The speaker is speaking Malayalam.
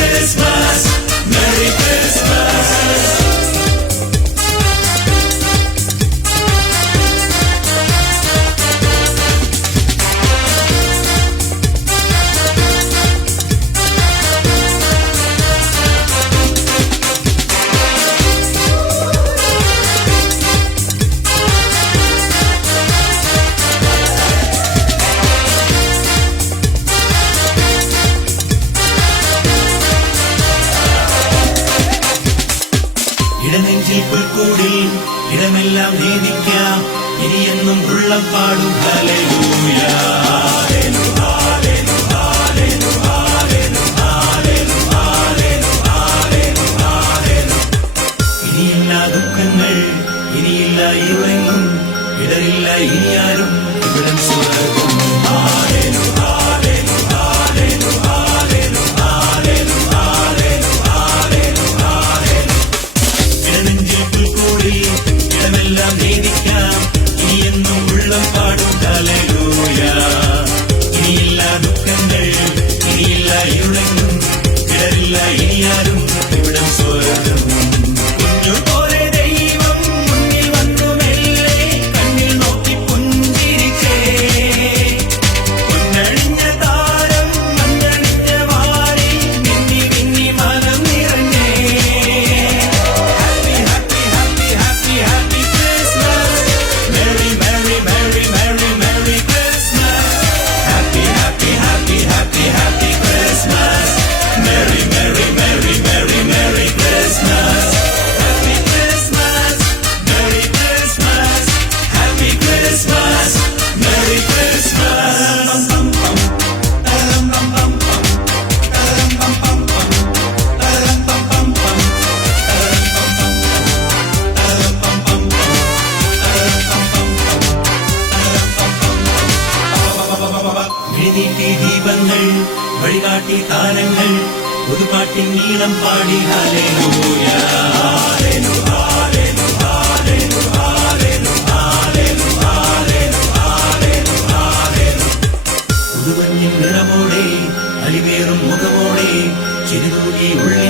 Christmas, ഇടനെഞ്ചിൽ പുൽക്കൂടിൽ ഇടമെല്ലാം നീതിക്കാം. ഇനിയെന്നും ഉള്ളം പാടും ഹല്ലേലൂയ. ഇനിയില്ല ഇരുളെങ്ങും ഇടറില്ല ഇനിയാരും. ഇവിടം ഇടനെഞ്ചിൽ പുൽക്കൂടി ഇടമെല്ലാം ഇനിയെന്നും ഉള്ളം പാടും. ഹല്ലേലൂയ. ഇനിയില്ല ദുഃഖങ്ങൾ ഇനിയില്ല ഇരുളെങ്ങും ഇടറില്ല ഇനിയാരും ഇവിടം സ്വർഗം. എഴുന്നീട്ടി ദീപങ്ങൾ വഴികാട്ടി താരങ്ങൾ പുതുപാട്ടിൻ നീളം പാടി ഹാലേലൂയ പുതുമഞ്ഞിൻ നിറമോടെ അലിവേറും മുഖമോടെ ചെറുതൂടി ഉള്ളിൽ